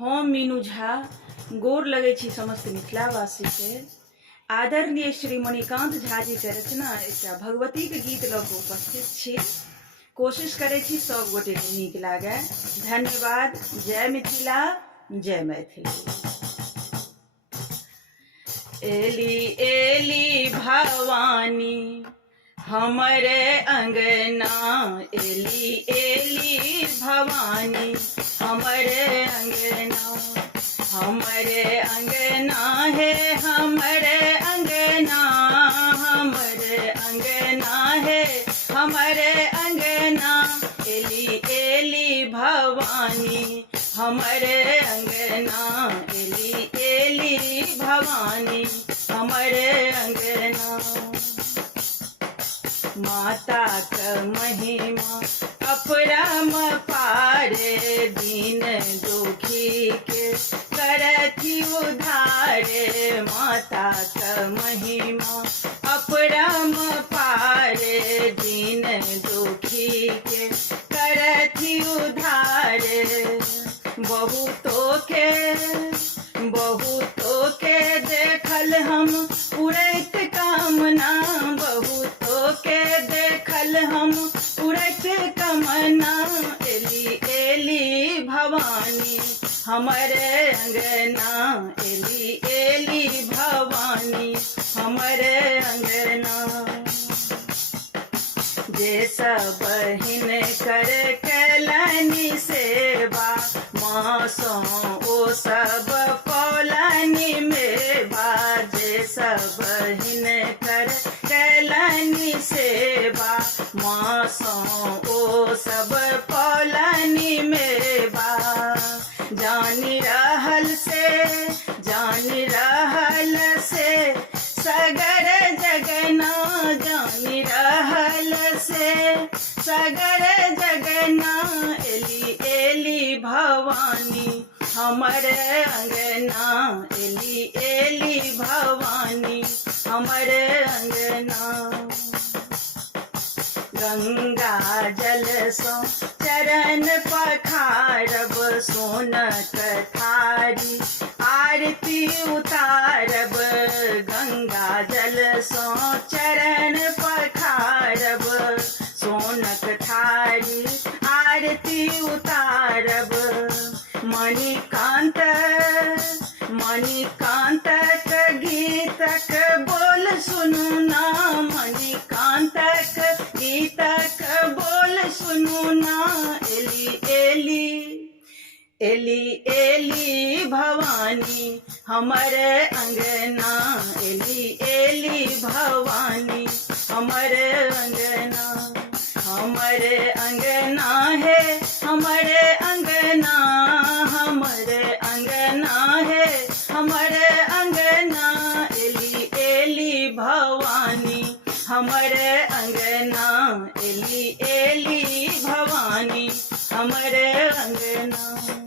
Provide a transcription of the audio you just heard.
हम मीनू झा गोर लगै छी समस्त मिथिलावासी के। आदरणीय श्री मणिकांत झा जी के रचना एकटा भगवती के गीत लऽ कऽ उपस्थित छी। कोशिश करै छी सब गोटे के नीक लागे। धन्यवाद। जय मिथिला, जय मैथिली। एली एली भवानी हमरे अंगना, एली एली भवानी हमरे अंगना। हमरे अंगना है हमरे अंगना, हमरे अंगना है हमरे अंगना। एली एली भवानी हमरे अंगना, एली एली भवानी हमरे अंगना। माता का महिमा अपरम पारे, दीन दुखी के करथि उद्धारे। माता का महिमा अपरम पारे, दीन दुखी के करथि उद्धारे। बहुतों के देखल हम उड़ैत कामना, बहुतों के देखल हम उड़ैत कामना। एली एली भवानी हमरे अंगना, एली एली भवानी हमरे अंगना। जे सब बहिन कर कैलनी सेवा, मासों ओ सब पौलनी मेवा। जे सब बहिन कर कैलनी सेवा, मासों ओ सब पौलनी मेवा। जानी रहल से सगर जगना, जानी रहल से सगर जगना। एली एली भवानी हमरे अंगना, एली एली भवानी हमरे अंगना। गंगा जल सो चरण पखारब, सोनक थारी आरती उतारब। गंगा जल सो चरण पखारब, सोनक थारी आरती उतारब। मणिकांतक गीतक बोल सुनू ना, मणिकांतक गीतक बोल सुनू ना। एली एली भवानी हमरे अंगना, एली एली भवानी हमरे अंगना। हमरे अंगना है हमरे अंगना, हमरे अंगना है हमरे अंगना। एली एली भवानी हमरे अंगना, एली एली भवानी हमरे अंगना।